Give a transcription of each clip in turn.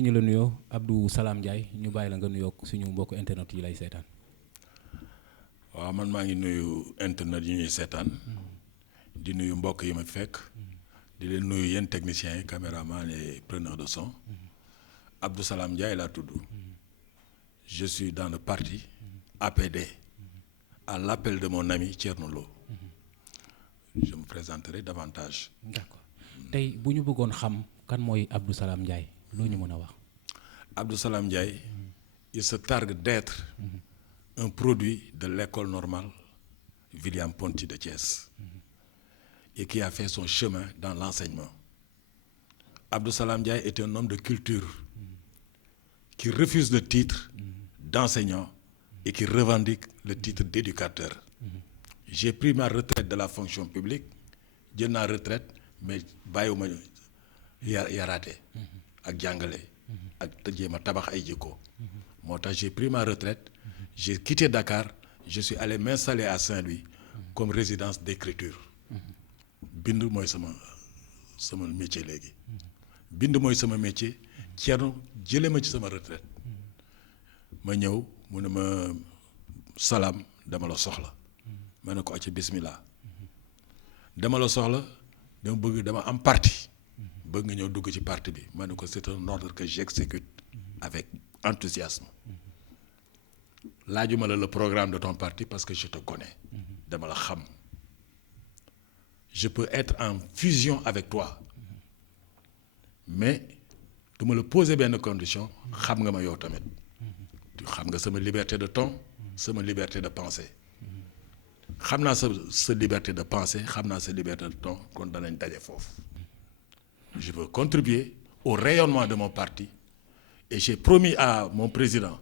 bi ñu la nuyoo Abdou Salam Ndiaye ñu bàyyi la nga nuyoo suñu mbokk internet yi lay seetaan. waaw man maa ngi nuyu internet yi ñuy seetaan di nuyu mbokk yi ma fekk di leen nuyu yéen techniciens yi caméraman et preneur de son Abdou Salam Ndiaye laa tudd je suis dans le parti APD à l'appel de mon ami Thierno Lo je me présenterai davantage. D'accord tey bu ñu bëggoon xam kan mooy Abdou Salam Ndiaye loo ñu mën a wax. Abdou Salam Ndiaye il se targue d'être un produit de l'école normale William Ponty de Thiès et qui a fait son chemin dans l'enseignement. Abdou Salam Ndiaye est un homme de culture qui refuse le titre d'enseignant et qui revendique le titre d'éducateur. J'ai pris ma retraite de la fonction publique jël naa retraite mais bàyyiwuma yaraate ak jàngale ak jéem a tabax ay jikko moo tax j'ai pris ma retraite j'ai quitté Dakar je suis allé m'installer à Saint-Louis comme résidence d'écriture bind mooy sama métier léegi bind mooy sama métier Thierno jële ma ci sama retraite ma ñëw mu ne ma Salam dama la soxla ma ne ko acca bismillah dama la soxla dama am parti bëgg nga ñëw dugg ci parti bi ma ne ko c'est un ordre que j'exécute avec enthousiasme laajuma la le programme de ton parti parce que je te connais dama la xam je peux être en fusion avec toi mais duma la poser benn condition xam nga ma yow tamit xam nga sama liberté de ton sama liberté de pensée xam naa sa liberté de pensée xam naa sa liberté de ton kon danañ daje foofu je veux contribuer au rayonnement de mon parti et j'ai promis à mon président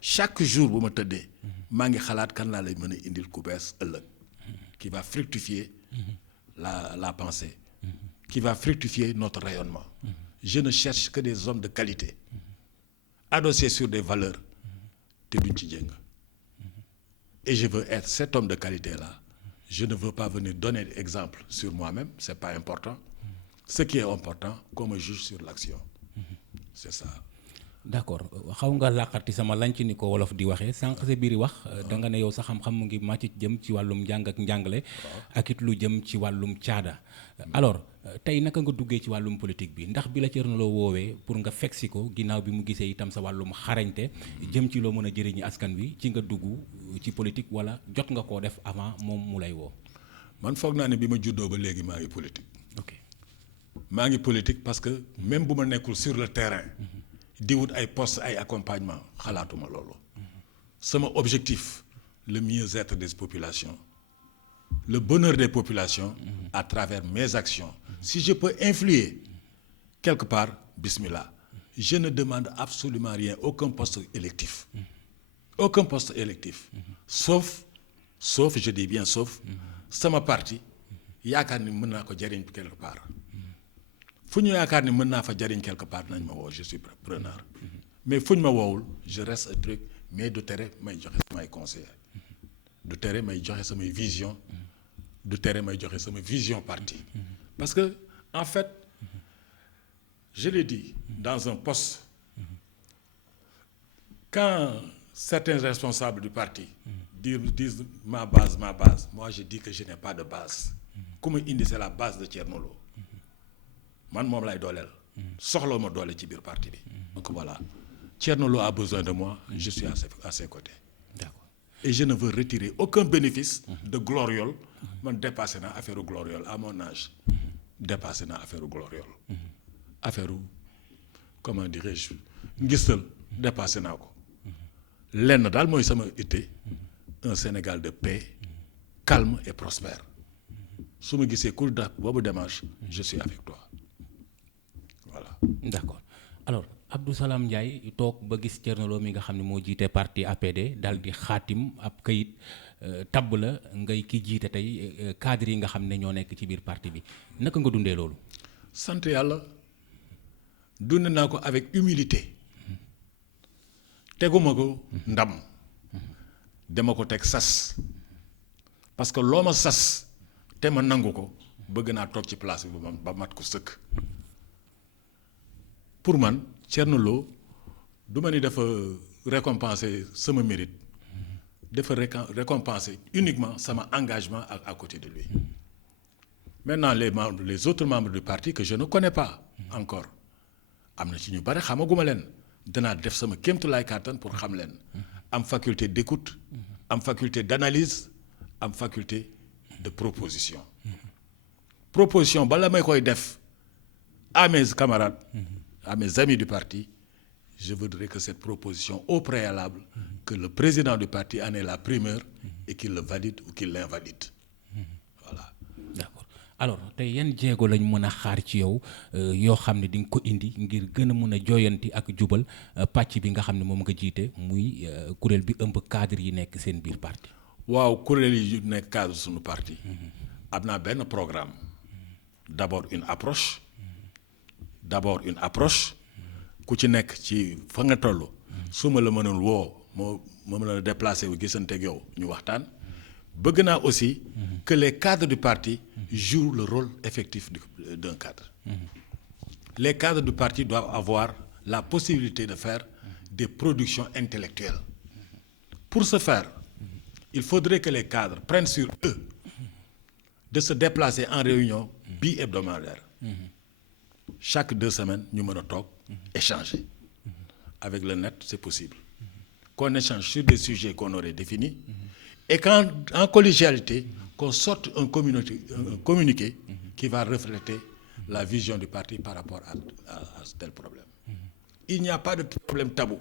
chaque jour bu ma tëddee maa ngi xalaat kan laa lay mën a indil ku bees ëllëg qui va fructifier la pensée qui va fructifier notre rayonnement je ne cherche que des hommes de qualité adossés sur des valeurs te duñ ci jéng et je veux être cet homme de qualité-là. Je ne veux pas venir donner exemple sur moi-même, c'est pas important. Ce qui est important, qu'on me juge sur l'action. C'est ça. D'accord xaw nga làqati sama lanc ni ko wolof di waxee sànq sa biir wax da nga ne yow sa xam-xam mu ngi màcc jëm ci wàllum njàng ak njàngale ak it lu jëm ci wàllum caada alors tey naka nga duggee ci wàllum politique bi ndax bi la Thierno Lo woowee pour nga fekk si ko ginnaaw bi mu gisee itam sa wàllum xarañte jëm ci loo mën a jëriñi askan wi ci nga dugg ci politique wala jot nga koo def avant moom mu lay woo. man foog naa ne bi ma juddoo ba léegi maa ngi politique. ok maa ngi politique parce que même bu ma nekkul sur le terrain. di wut ay poste ay accompagnement xalaatuma loolu. sama objectif le mieux-être des populations le bonheur des populations à travers mes actions si je peux influer quelque part bismillah je ne demande absolument rien aucun poste électif sauf je dis bien sauf sama parti yaakaar ni mën naa ko jariñ quelque part fu ñu yaakaar ni mën naa fa jariñ quelque part nañ ma woo je suis preneur mais fu ñu ma woowul je reste un truc mais du tere may joxe samay conseil du tere may joxe samay vision du tere may joxe sama vision parti parce que en fait je l'ai dit dans un poste quand certains responsables du parti disent ma base moi je dis que je n'ai pas de base ku ma indi c'est la base de Thierno Lo man moom lay dooleel soxla ma doole ci biir parti bi donc voilà Thierno Lo a besoin de moi je suis à ses côtés. D'accord. Et je ne veux retirer aucun bénéfice de gloriole man dépassé naa affaire gloriole à mon âge dépassé naa affaire gloriole affaire comment dirais-je ngistal dépassé naa ko lenn daal mooy sama itte un Sénégal de paix calme et prospère su ma gisee ku da boobu démarche je suis avec toi voilà. D'accord alors Abdou Salam Ndiaye toog ba gis Thierno Lo mi nga xam ne moo jiite parti APD daal di xaatim ab kayit tabb la ngay ki jiite tey cadre yi nga xam ne ñoo nekk ci biir parti bi naka nga dundee loolu. sant yàlla dund naa ko avec humilité teguma ko ndam dama ko teg sas parce que loo ma sas te ma nangu ko bëgg naa toog ci place bi ba mat ko sëkk pour man Thierno Lo du ma ni dafa récompenser sama mérite dafa récompenser uniquement sama engagement à côté de lui. Maintenant les autres membres du parti que je ne connais pas encore am na ci ñu bari xamaguma leen danaa def sama kéemtulaay kàttan pour xam leen am faculté d'écoute am faculté d'analyse am faculté de proposition. Proposition bala may koy def à mes camarades à mes amis du parti je voudrais que cette proposition au préalable que le président du parti en ait la primeur et qu'il le valide ou qu'il l'invalide. Voilà. D'accord. Alors tey yan jéego lañ mën a xaar ci yow yoo xam ne di nga ko indi ngir gën a mën a jooyanti ak jubal pàcc bi nga xam ne moom nga jiite muy kuréel bi ëmb cadre yi nekk seen biir parti. waaw kuréel yi nekk cadre suñu parti am naa benn programme d'abord une approche ku ci nekk ci fa nga toll su ma la mënul woo ma mën a déplacer wu gisante ak yow ñu waxtaan bëgg naa aussi que les cadres du parti jouent le rôle effectif d'un cadre. Les cadres du parti doivent avoir la possibilité de faire des productions intellectuelles. Pour ce faire, il faudrait que les cadres prennent sur eux de se déplacer en réunion bi-hebdomadaire. Chaque 2 semaines, nous mën a toog échanger. Avec le net, c'est possible. Qu'on échange sur des sujets qu'on aurait définis et qu'en collégialité, qu'on sorte un communiqué qui va refléter la vision du parti par rapport à tel problème. Il n'y a pas de problème tabou.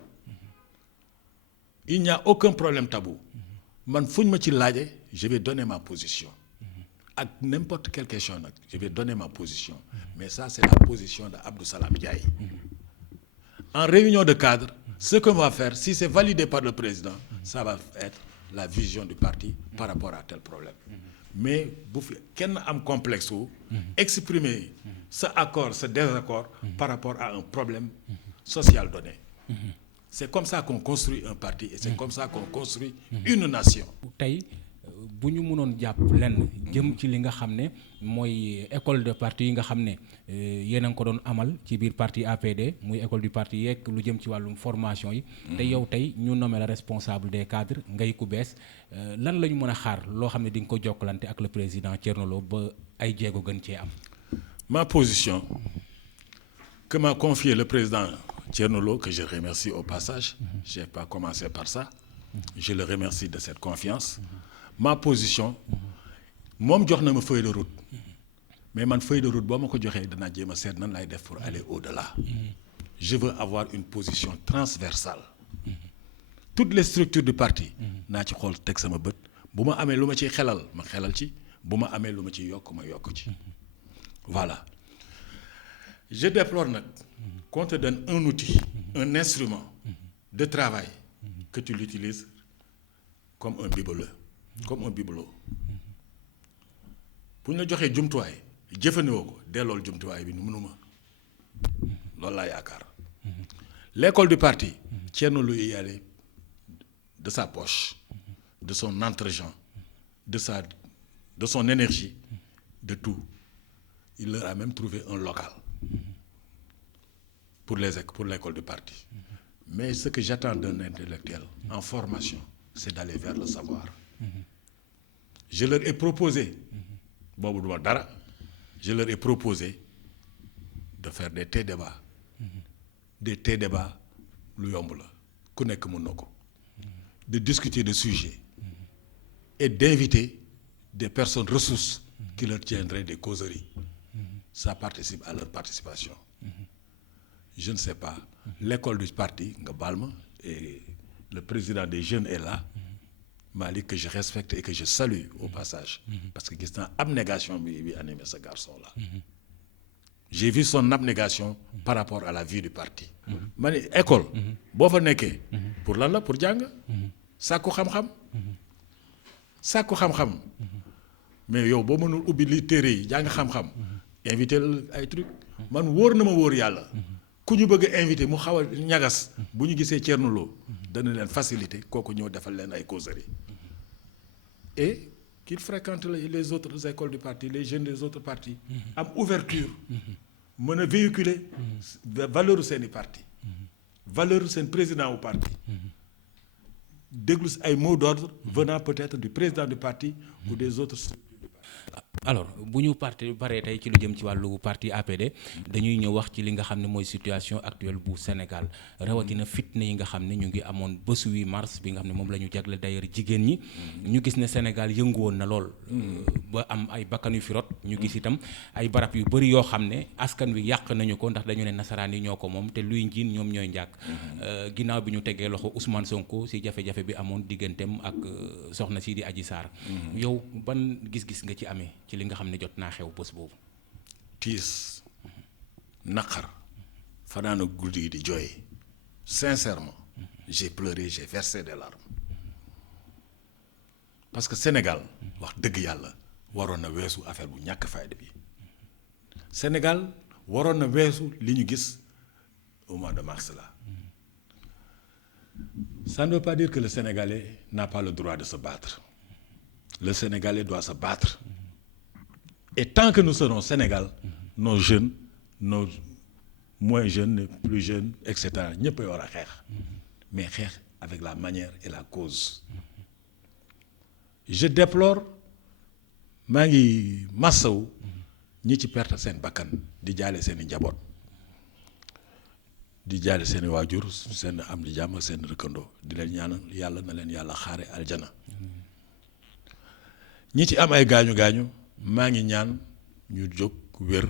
Il n'y a aucun problème tabou. Man fuñ ma ci laaje, je vais donner ma position. Ak n'importe quelle question nag, je vais donner ma position. Mais ça, c'est la position d'Abdou Salam Ndiaye. En réunion de cadre, ce qu'on va faire, si c'est validé par le président, ça va être la vision du parti par rapport à tel problème. Mais bu fi kenn am complexe wu exprimer ce accord ce désaccord par rapport à un problème social donné. C'est comme ça qu'on construit un parti et c'est comme ça qu'on construit une nation. Tey bu ñu mënoon jàpp lenn jëm ci li nga xam ne mooy école de parti yi nga xam ne yéen a ngi ko doon amal ci biir parti APD muy école du parti yeeg lu jëm ci wàllum formation yi. te yow tey ñu nommé la responsable des cadres ngay ku bees lan la ñu mën a xaar loo xam ne di nga ko jokkalante ak le président Thierno Lo ba ay jéego gën cee am. Ma position que m'a confié le président Thierno Lo, que je remercie au passage, je n'ai pas commencé par ça, je le remercie de cette confiance. Ma position moom jox na ma feuille de route mais man feuille de route boo ma ko joxee danaa jéem a seet nan lay def pour aller au-delà. Je veux avoir une position transversale. Toutes les structures du parti naa ci xool teg sama bët bu ma amee lu ma ciy xelal ma xelal ci bu ma amee lu ma ciy yokk ma yokk ci. Voilà. Je déplore nag qu'on te donne un outil, un instrument de travail que tu l'utilises comme un bibelot. Comme un bibelot. Bu ñu la joxee jumtuwaay jëfandikoo ko dellool jumtuwaay bi mënuma loolu laa yaakaar. L'école du parti Thierno Lo y allait de sa poche, de son entre-gens, de son énergie, de tout. Il leur a même trouvé un local pour l'école du parti. Mais ce que j'attends d'un intellectuel en formation, c'est d'aller vers le savoir. Je leur ai proposé, boobu duma dara, je leur ai proposé de faire des thé-débats. Des thé-débats lu yomb la ku nekk mën na ko. De discuter de sujets et d'inviter des personnes ressources qui leur tiendraient des causeries. Ça participe à leur participation. Je ne sais pas, l'école du parti nga baal ma et le président des jeunes est là. Malik que je respecte et que je salue au passage parce que gis naa abnégation bi animé ce garçon-là. J'ai vu son abnégation par rapport à la vie du parti. Ma ne école boo fa nekkee pour lan la pour jàng sàkku xam-xam mais yow boo mënul ubbi li téere yi jàng xam-xam invité ay truc man wóor na ma wóor yàlla ku ñu bëgg a invité mu xaw a ñagas bu ñu gisee Thierno Lo dana leen facilité kooku ñëw defal leen ay causeries et qu'il fréquente les autres écoles du parti les jeunes des autres partis am ouverture mën a véhiculer valeur seeni parti valeur seen président au parti déglu ay mots d'ordre venant peut-être du président du parti ou des autres structures. alors bu ñu paree tey ci lu jëm ci wàllu parti APD dañuy ñëw wax ci li nga xam ne mooy situation actuelle bu Sénégal rawatina fitna yi nga xam ne ñu ngi amoon bésu 8 mars bi nga xam ne moom la ñu jagle d'ailleurs jigéen ñi ñu gis ne Sénégal yëngu woon na lool ba am ay bakkan yu fi rot ñu gis itam ay barab yu bëri yoo xam ne askan wi yàq nañu ko ndax dañu ne nasaraan yi ñoo ko moom te luy njiin ñoom ñooy njàkk ginnaaw bi ñu tegee loxo Ousmane Sonko si jafe-jafe bi amoon digganteem ak soxna si di Adji Sarr yow ban gis-gis nga ci amee ci li nga xam ne jot naa xew bés boobu. tiis naqar fanaana guddi gi di jooy sincèrement j'ai pleuré j'ai versé des larmes parce que Sénégal wax dëgg yàlla waroon na weesu affaire bu ñàkk fayda bi Sénégal waroon na weesu li ñu gis au mois de mars là ça ne veut pas dire que le Sénégalais n'a pas le droit de se battre le Sénégalais doit se battre. Et tant que nous serons Sénégal, nos jeunes, nos moins jeunes, les plus jeunes, etc., ñëpp a war a xeex mais xeex avec la manière et la cause. Je déplore maa ngi massawu ñi ci perte seen bakkan di jaale seen i njaboot di jaale seen i waajur seen am di jàmm seen rëkkandoo di leen ñaanal yàlla na leen yàlla xaare aljana ñi ci am ay gaañu gaañu. maa ngi ñaan ñu jóg wér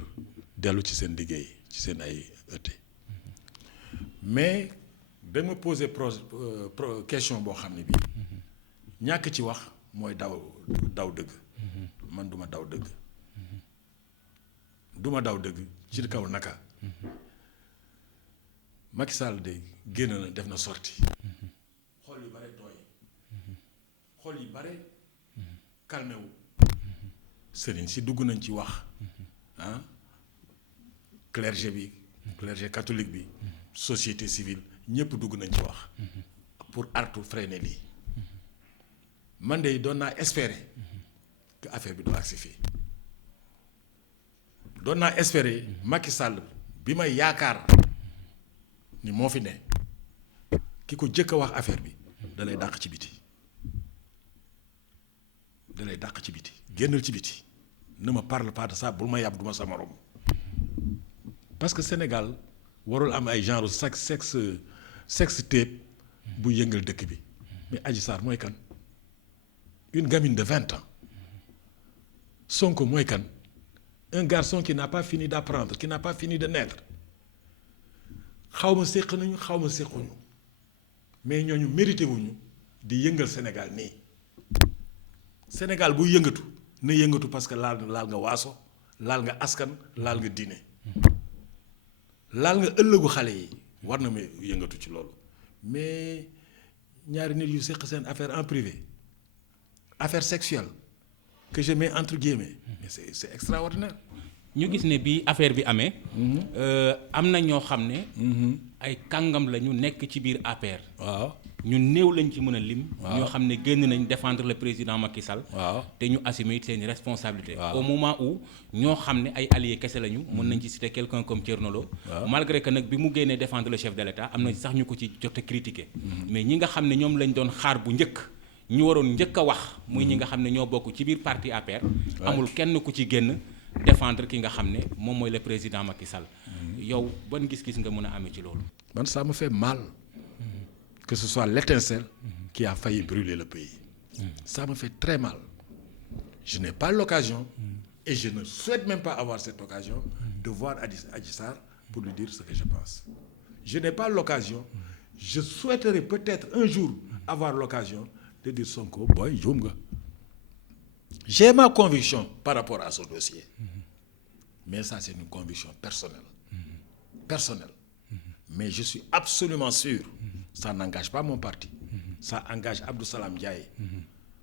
dellu ci seen liggéey ci seen ay ëtte mais da ma posé question boo xam ne bii ñàkk ci wax mooy daw dëgg man duma daw dëgg ci kaw naka Macky Sall de génn na def na sorti xol yu bare tooy xol yu bare calmé wu sëriñ si dugg nañ ci wax clergé catholique bi société civile ñëpp dugg nañ ci wax pour artu freiner lii man de doon naa espérer que affaire bi du agsi fii doon naa espérer Macky Sall bi may yaakaar ni moo fi ne ki ko jëkk a wax affaire bi da lay dàq ci biti génnal ci biti ne me parle pas de ça bul ma yàbb duma sa morom parce que Sénégal warul am ay genre sexe tape bu yëngal dëkk bi mais Adji Sarr mooy kan une gamine de 20 ans Sonko mooy kan un garçon qui n'a pas fini d'apprendre qui n'a pas fini de naître xaw ma séq nañu xaw ma séquñu mais ñooñu mérité wuñu di yëngal Sénégal nii Sénégal buy yëngatu na yëngatu parce que laal nga waaso laal nga askan laal nga diine laal nga ëllëgu xale yi war na ma yëngatu ci loolu mais ñaari nit yu seq seen affaire en privé affaire sexuelle que je mets entre guillemets mais c'est extraordinaire. ñu gis ne bi affaire bi amee am na ñoo xam ne ay kàngam lañu nekk ci biir APR. waaw ñu néew lañ ci mën a lim. ñoo xam ne génn nañ défendre le président Macky Sall. waaw te ñu assumer seen responsabilité. au moment où ñoo xam ne ay alliés kese lañu. mën nañ ci citer quelqu'un comme Thierno Lo. malgré que nag bi mu génnee défendre le chef de l'État am na sax ñu ko ci jot a critiquer. mais ñi nga xam ne ñoom lañ doon xaar bu njëkk ñu waroon njëkk a wax. muy ñi nga xam ne ñoo bokk ci biir parti APR. amul kenn ku ci génn défendre ki nga xam ne moom mooy le président Macky Sall. yow ban gis-gis nga mën a amee ci loolu. man ça me fait mal. que ce soit l'étincelle qui a failli brûler le pays. Ça me fait très mal. Je n'ai pas l'occasion et je ne souhaite même pas avoir cette occasion de voir Adji Sarr pour lui dire ce que je pense. Je n'ai pas l'occasion. Je souhaiterais peut-être un jour avoir l'occasion de dire Sonko boy juum nga. J'ai ma conviction par rapport à ce dossier. Mais ça c'est une conviction personnelle. Mais je suis absolument sûr. Ça n'engage pas mon parti. Ça engage Abdou Salam Ndiaye,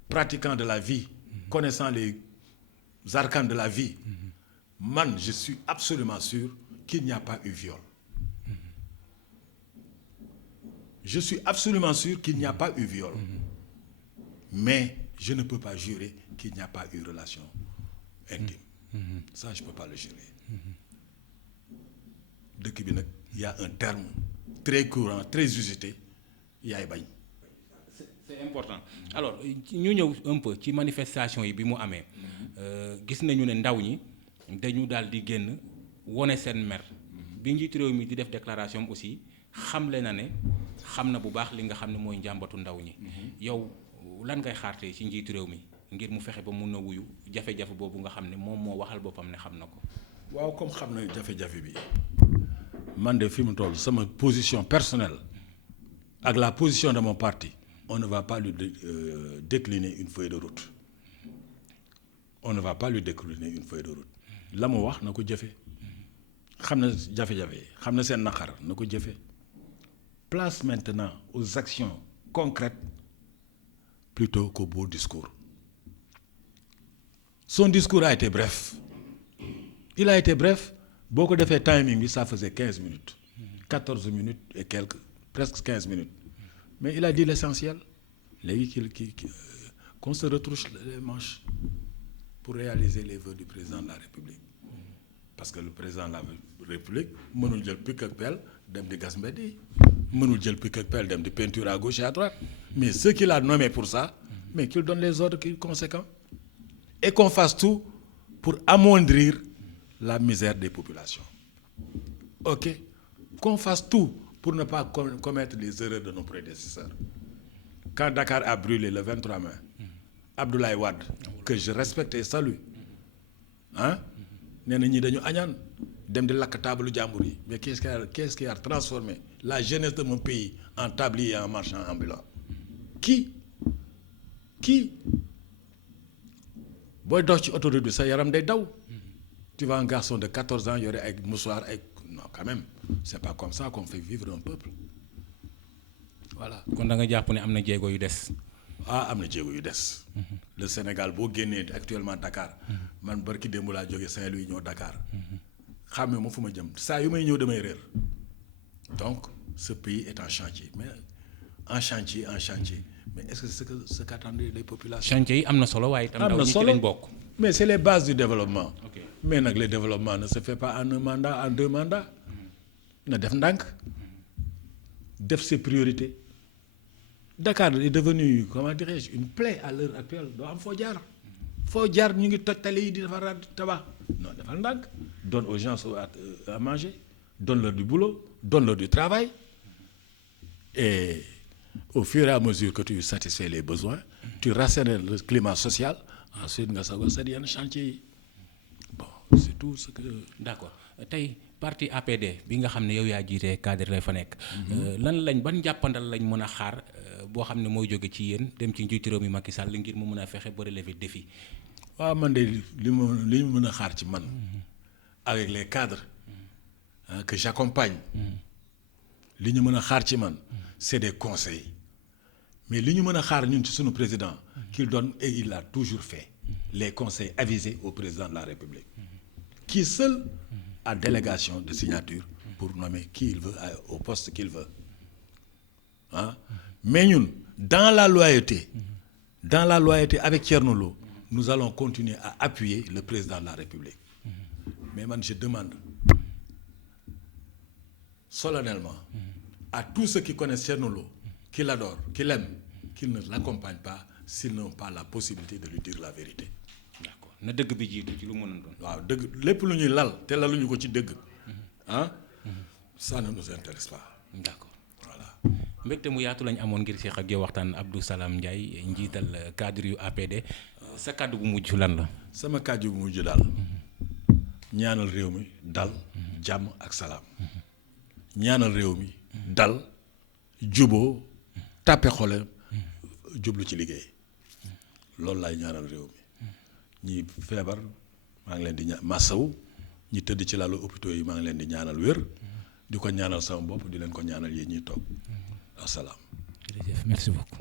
pratiquant de la vie, connaissant les arcanes de la vie. Man, je suis absolument sûr qu'il n'y a pas eu viol. Je suis absolument sûr qu'il n'y a pas eu viol. Mais je ne peux pas jurer qu'il n'y a pas eu relation intime. Ça, je ne peux pas le jurer. Dëkk bi nag, il y a un terme très courant très usité yaay bañ. c'est important alors ñu ñëw un peu ci manifestation yi bi mu amee gis nañu ne ndaw ñi dañu daal di génn wone seen mer bi njiitu réew mi di def déclaration aussi xamle na ne xam na bu baax li nga xam ne mooy njàmbatu ndaw ñi yow lan ngay xaartee ci njiitu réew mi ngir mu fexe ba mun a wuyu jafe-jafe boobu nga xam ne moom moo waxal boppam ne xam na ko. waaw comme xam na jafe-jafe bi man de fi mu toll sama position personnelle ak la position de mon parti on ne va pas lui décliner une feuille de route on ne va pas lui décliner une feuille de route la mu wax na ko jëfe xam na jafe-jafe xam na seen naqar na ko jëfe place maintenant aux actions concrètes plutôt qu'aux beaux discours. Son discours a été bref. Il a été bref. Beaucoup de fait timing, ça faisait 15 minutes. 14 minutes et quelques, presque 15 minutes. Mais il a dit l'essentiel. Qu'on se retrousse les manches pour réaliser les vœux du président de la République. Parce que le président de la République, mënul jël pic ak pelle dem di gas mbedd yi mënul jël pic ak pelle dem di peinture à gauche et à droite. Mais ceux qu'il a nommés pour ça, mais qu'il donne les ordres conséquents. Et qu'on fasse tout pour amoindrir la misère des populations. OK? Qu'on fasse tout pour ne pas commettre les erreurs de nos prédécesseurs. Quand Dakar a brûlé le 23 mai, Abdoulaye Wade, que je respecte et salue, hein? Nee na ñi dañu añaan dem di lakk table jàmbur yi mais qu'est-ce qui a transformé la jeunesse de mon pays en tablier et en marchand ambulant? Qui booy dox ci autoroute bi sa yaram day daw. Tu vois un garçon de 14 ans yore ay mouchoir ay non quand même c'est pas comme ça qu'on fait vivre un peuple voilà. kon da nga jàpp ne am na jéego yu des. Am na jéego yu des. Le Sénégal boo génnee actuellement Dakar. man barki démb laa jógee Saint-Louis ñëw Dakar. xàmmee ma fu ma jëm saa yu may ñëw damay réer. donc ce pays est en chantier mais en chantier. Mais est-ce que c'est ce qu'attendaient les populations? chantier yi am na solo waaye itam ndaw ñi ci lañ bokk. Mais c'est les bases du développement. Okay. Mais nag le développement ne se fait pas en un mandat, en 2 mandats. na def ndànk def ses priorités. Dakar est devenu, comment dirais-je, une plaie à l'heure actuelle. doo am foo jaar ñu ngi toj tali yi di defar tabax non defal ndànk donne aux gens à manger donne-leur du boulot donne-leur du travail et au fur et à mesure que tu satisfais les besoins tu rassènes le climat social ensuite nga sago sa yenn chantier yi bon c'est tout ce que. D'accord tey parti APD bi nga xam ne yow yaa jiite cadre lay fa nekk. ban jàppandal lañ mën a xaar boo xam ne mooy jóge ci yéen dem ci njiitu réew mi Macky Sall ngir mu mën a fexe ba relever défi. waaw man de li ñu mën a xaar ci man avec les cadres que j'accompagne li ñu mën a xaar ci man c'est des conseils mais li ñu mën a xaar ñun ci sunu président qu'il donne et il l'a toujours fait les conseils avisés au président de la République qui seul a délégation de signature pour nommer qui il veut au poste qu'il veut mais ñun dans la loyauté avec Thierno Lo nous allons continuer à appuyer le président de la République mais man je demande solennellement à tous ceux qui connaissent Thierno Lo qui l'adorent qui l'aiment qu'ils ne l'accompagnent pas s'ils n'ont pas la possibilité de lui dire la vérité. D'accord na dëgg bi jiitu ci lu mën a doon. waaw dëgg lépp lu ñuy lal te laluñu ko ci dëgg ça ne nous intéresse pas. D'accord voilà mbégte mu yaatu lañ amoon ngir seex ak yow waxtaan Abdou Salam Ndiaye njiital cadre yu APD sa kàddu bu mujj lan la. sama kàddu bu mujj daal ñaanal réew mi dal jàmm ak salaam ñaanal réew mi dal juboo tàppe xole jublu ci liggéey loolu laay ñaanal réew mi ñi feebar maa ngi leen di massawu ñi tëdd ci lalu hôpitaux yi maa ngi leen di ñaanal wér di ko ñaanal sama bopp di leen ko ñaanal yéen ñiy toog asalaam. jërëjëf merci beaucoup.